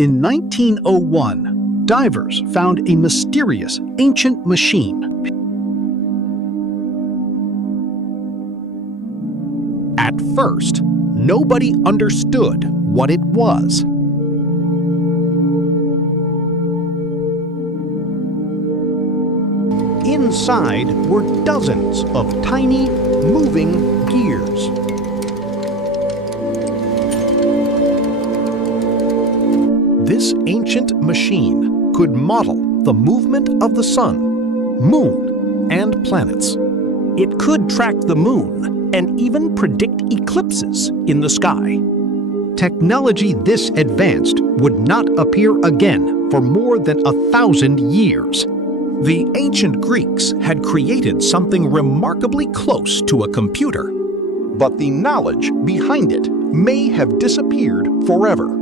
In 1901, divers found a mysterious ancient machine. At first, nobody understood what it was. Inside were dozens of tiny, moving gears. This ancient machine could model the movement of the sun, moon, and planets. It could track the moon and even predict eclipses in the sky. Technology this advanced would not appear again for more than 1,000 years. The ancient Greeks had created something remarkably close to a computer, but the knowledge behind it may have disappeared forever.